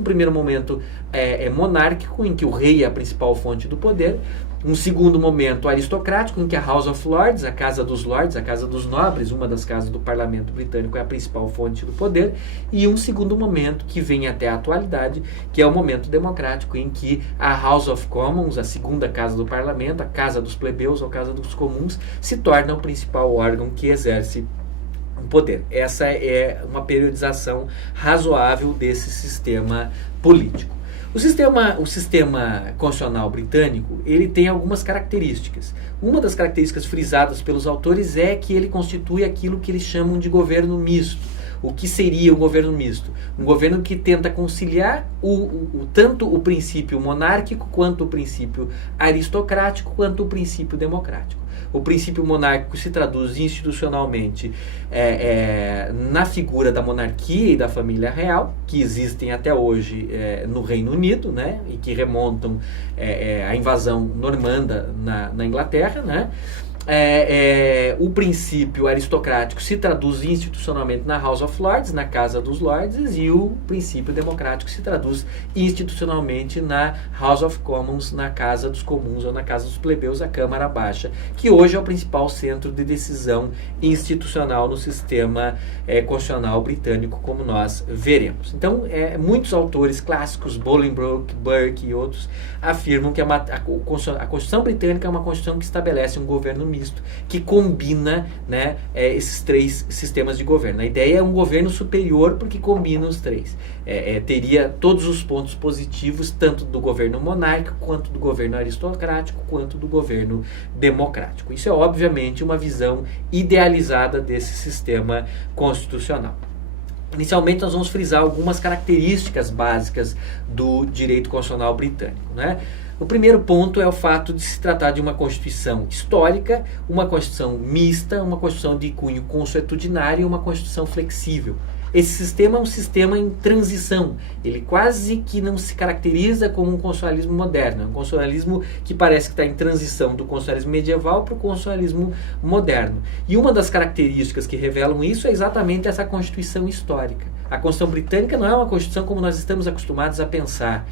Um primeiro momento monárquico, em que o rei é a principal fonte do poder. Um segundo momento aristocrático, em que a House of Lords, a Casa dos Lords, a Casa dos Nobres, uma das casas do parlamento britânico, é a principal fonte do poder. E um segundo momento, que vem até a atualidade, que é o momento democrático, em que a House of Commons, a segunda casa do parlamento, a Casa dos Plebeus ou Casa dos Comuns, se torna o principal órgão que exerce o poder. Essa é uma periodização razoável desse sistema político. O sistema constitucional britânico, ele tem algumas características. Uma das características frisadas pelos autores é que ele constitui aquilo que eles chamam de governo misto. O que seria um governo misto? Um governo que tenta conciliar tanto o princípio monárquico, quanto o princípio aristocrático, quanto o princípio democrático. O princípio monárquico se traduz institucionalmente na figura da monarquia e da família real, que existem até hoje no Reino Unido, né, e que remontam à invasão normanda na Inglaterra, né. O princípio aristocrático se traduz institucionalmente na House of Lords, na Casa dos Lords, e o princípio democrático se traduz institucionalmente na House of Commons, na Casa dos Comuns ou na Casa dos Plebeus, a Câmara Baixa, que hoje é o principal centro de decisão institucional no sistema constitucional britânico, como nós veremos. Então, muitos autores clássicos, Bolingbroke, Burke e outros, afirmam que a Constituição britânica é uma Constituição que estabelece um governo misto, que combina, né, esses três sistemas de governo. A ideia é um governo superior porque combina os três. Teria todos os pontos positivos, tanto do governo monárquico, quanto do governo aristocrático, quanto do governo democrático. Isso é, obviamente, uma visão idealizada desse sistema constitucional. Inicialmente, nós vamos frisar algumas características básicas do direito constitucional britânico, né? O primeiro ponto é o fato de se tratar de uma Constituição histórica, uma Constituição mista, uma Constituição de cunho consuetudinário e uma Constituição flexível. Esse sistema é um sistema em transição. Ele quase que não se caracteriza como um constitucionalismo moderno. É um constitucionalismo que parece que está em transição do constitucionalismo medieval para o constitucionalismo moderno. E uma das características que revelam isso é exatamente essa Constituição histórica. A Constituição britânica não é uma Constituição como nós estamos acostumados a pensar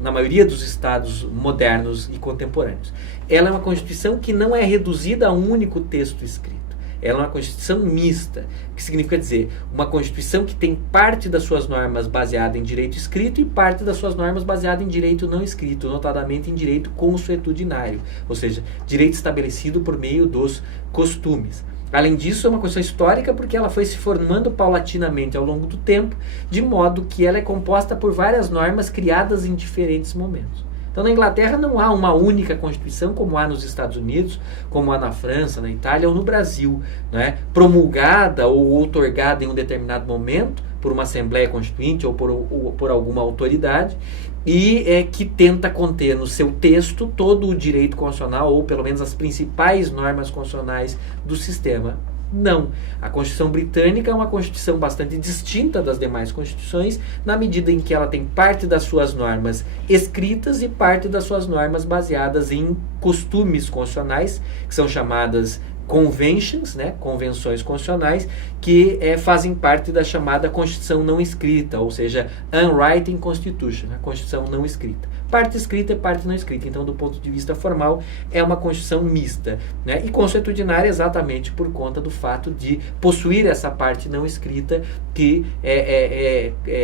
na maioria dos estados modernos e contemporâneos. Ela é uma Constituição que não é reduzida a um único texto escrito. Ela é uma Constituição mista, que significa dizer, uma Constituição que tem parte das suas normas baseada em direito escrito e parte das suas normas baseada em direito não escrito, notadamente em direito consuetudinário, ou seja, direito estabelecido por meio dos costumes. Além disso, é uma Constituição histórica porque ela foi se formando paulatinamente ao longo do tempo, de modo que ela é composta por várias normas criadas em diferentes momentos. Então, na Inglaterra não há uma única Constituição, como há nos Estados Unidos, como há na França, na Itália ou no Brasil, né? Promulgada ou outorgada em um determinado momento por uma Assembleia Constituinte ou por alguma autoridade, e que tenta conter no seu texto todo o direito constitucional, ou pelo menos as principais normas constitucionais do sistema. Não. A Constituição britânica é uma Constituição bastante distinta das demais Constituições, na medida em que ela tem parte das suas normas escritas e parte das suas normas baseadas em costumes constitucionais, que são chamadas conventions, né, convenções constitucionais, que fazem parte da chamada Constituição não escrita, ou seja, unwritten constitution, a Constituição não escrita. Parte escrita e parte não escrita. Então, do ponto de vista formal, é uma Constituição mista, né? E consuetudinária exatamente por conta do fato de possuir essa parte não escrita que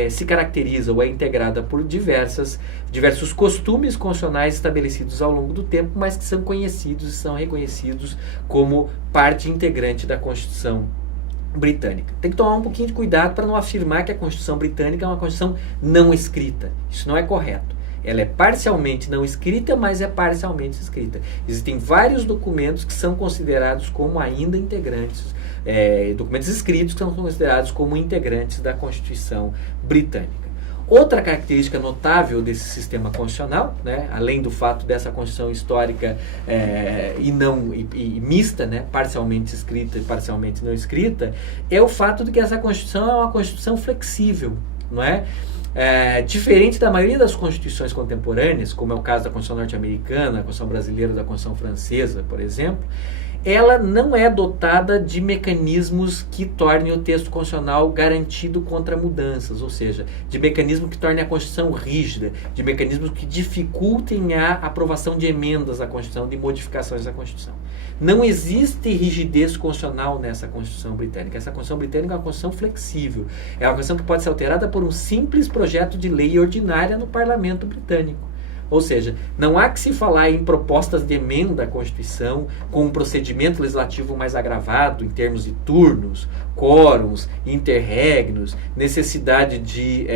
se caracteriza ou é integrada por diversos costumes constitucionais estabelecidos ao longo do tempo, mas que são conhecidos e são reconhecidos como parte integrante da Constituição britânica. Tem que tomar um pouquinho de cuidado para não afirmar que a Constituição britânica é uma Constituição não escrita. Isso não é correto. Ela é parcialmente não escrita, mas é parcialmente escrita. Existem vários documentos que são considerados como ainda integrantes, documentos escritos que são considerados como integrantes da Constituição britânica. Outra característica notável desse sistema constitucional, né, além do fato dessa Constituição histórica e mista, né, parcialmente escrita e parcialmente não escrita, é o fato de que essa Constituição é uma Constituição flexível, não é? Diferente da maioria das constituições contemporâneas, como é o caso da Constituição norte-americana, da Constituição brasileira, da Constituição francesa, por exemplo, ela não é dotada de mecanismos que tornem o texto constitucional garantido contra mudanças, ou seja, de mecanismos que tornem a Constituição rígida, de mecanismos que dificultem a aprovação de emendas à Constituição, de modificações à Constituição. Não existe rigidez constitucional nessa Constituição britânica. Essa Constituição britânica é uma Constituição flexível. É uma Constituição que pode ser alterada por um simples projeto de lei ordinária no Parlamento britânico. Ou seja, não há que se falar em propostas de emenda à Constituição com um procedimento legislativo mais agravado em termos de turnos, quórums, interregnos, necessidade de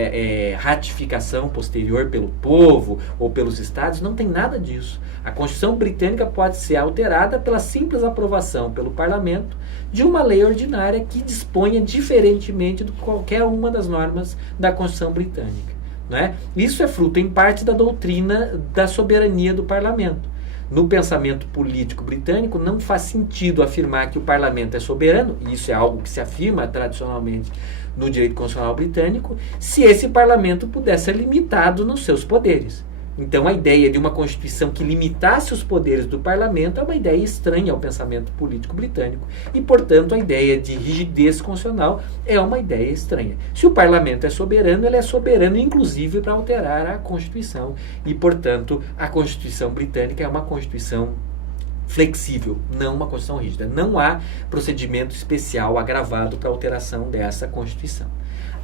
ratificação posterior pelo povo ou pelos estados. Não tem nada disso. A Constituição britânica pode ser alterada pela simples aprovação pelo Parlamento de uma lei ordinária que disponha diferentemente de qualquer uma das normas da Constituição britânica. Né? Isso é fruto, em parte, da doutrina da soberania do parlamento. No pensamento político britânico, não faz sentido afirmar que o parlamento é soberano, e isso é algo que se afirma tradicionalmente no direito constitucional britânico, se esse parlamento pudesse ser limitado nos seus poderes. Então, a ideia de uma Constituição que limitasse os poderes do parlamento é uma ideia estranha ao pensamento político britânico e, portanto, a ideia de rigidez constitucional é uma ideia estranha. Se o parlamento é soberano, ele é soberano inclusive para alterar a Constituição e, portanto, a Constituição britânica é uma Constituição flexível, não uma Constituição rígida. Não há procedimento especial agravado para alteração dessa Constituição.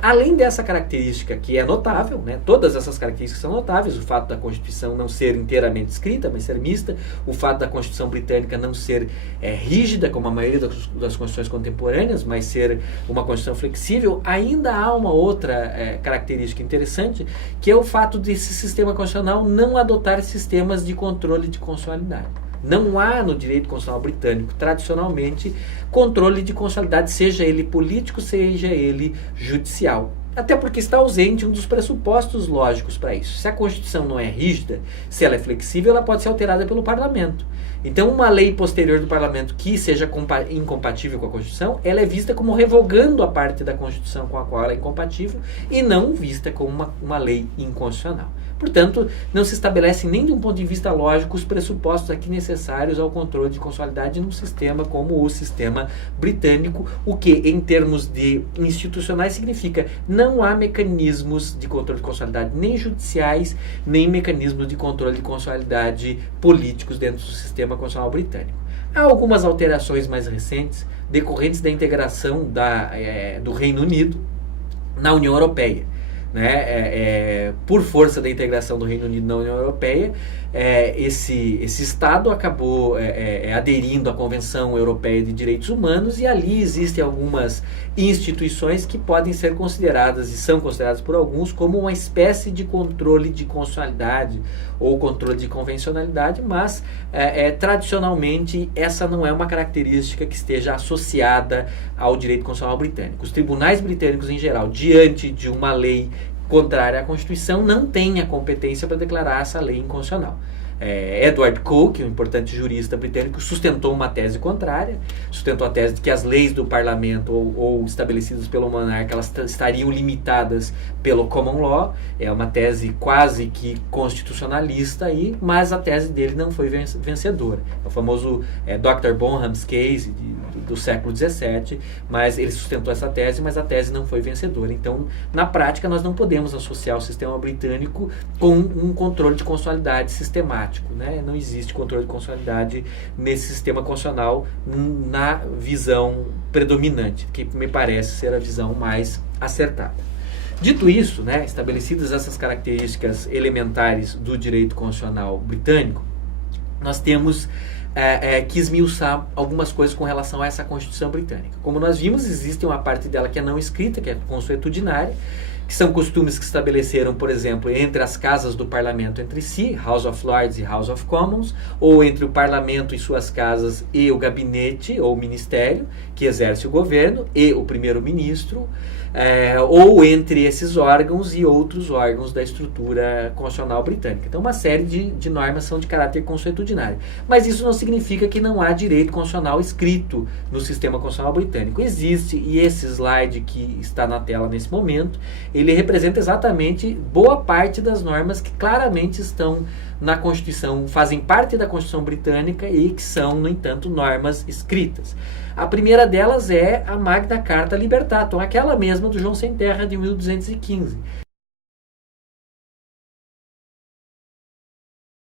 Além dessa característica que é notável, né, todas essas características são notáveis, o fato da Constituição não ser inteiramente escrita, mas ser mista, o fato da Constituição britânica não ser rígida, como a maioria das Constituições contemporâneas, mas ser uma Constituição flexível, ainda há uma outra característica interessante, que é o fato desse sistema constitucional não adotar sistemas de controle de constitucionalidade. Não há no direito constitucional britânico, tradicionalmente, controle de constitucionalidade, seja ele político, seja ele judicial. Até porque está ausente um dos pressupostos lógicos para isso. Se a Constituição não é rígida, se ela é flexível, ela pode ser alterada pelo Parlamento. Então, uma lei posterior do Parlamento que seja incompatível com a Constituição, ela é vista como revogando a parte da Constituição com a qual ela é incompatível e não vista como uma lei inconstitucional. Portanto, não se estabelecem nem de um ponto de vista lógico os pressupostos aqui necessários ao controle de constitucionalidade num sistema como o sistema britânico, o que, em termos de institucionais, significa não há mecanismos de controle de constitucionalidade nem judiciais, nem mecanismos de controle de constitucionalidade políticos dentro do sistema constitucional britânico. Há algumas alterações mais recentes decorrentes da integração do Reino Unido na União Europeia. Né? Por força da integração do Reino Unido na União Europeia, esse Estado acabou aderindo à Convenção Europeia de Direitos Humanos e ali existem algumas instituições que podem ser consideradas e são consideradas por alguns como uma espécie de controle de constitucionalidade ou controle de convencionalidade, mas tradicionalmente essa não é uma característica que esteja associada ao direito constitucional britânico. Os tribunais britânicos em geral, diante de uma lei contrária à Constituição, não têm a competência para declarar essa lei inconstitucional. Edward Coke, um importante jurista britânico, sustentou uma tese contrária, sustentou a tese de que as leis do parlamento ou estabelecidas pelo monarca, elas estariam limitadas pelo common law, é uma tese quase que constitucionalista, mas a tese dele não foi vencedora. É o famoso Dr. Bonham's case do século XVII, mas ele sustentou essa tese, mas a tese não foi vencedora. Então, na prática, nós não podemos associar o sistema britânico com um controle de constitucionalidade sistemático. Né? Não existe controle de constitucionalidade nesse sistema constitucional na visão predominante, que me parece ser a visão mais acertada. Dito isso, né, estabelecidas essas características elementares do direito constitucional britânico, nós temos que esmiuçar algumas coisas com relação a essa Constituição britânica. Como nós vimos, existe uma parte dela que é não escrita, que é consuetudinária, que são costumes que estabeleceram, por exemplo, entre as casas do parlamento entre si, House of Lords e House of Commons, ou entre o parlamento e suas casas e o gabinete ou ministério, que exerce o governo, e o primeiro-ministro, ou entre esses órgãos e outros órgãos da estrutura constitucional britânica. Então, uma série de normas são de caráter consuetudinário. Mas isso não significa que não há direito constitucional escrito no sistema constitucional britânico. Existe, e esse slide que está na tela nesse momento, ele representa exatamente boa parte das normas que claramente estão na Constituição, fazem parte da Constituição britânica e que são, no entanto, normas escritas. A primeira delas é a Magna Carta Libertatum, aquela mesma do João Sem Terra de 1215.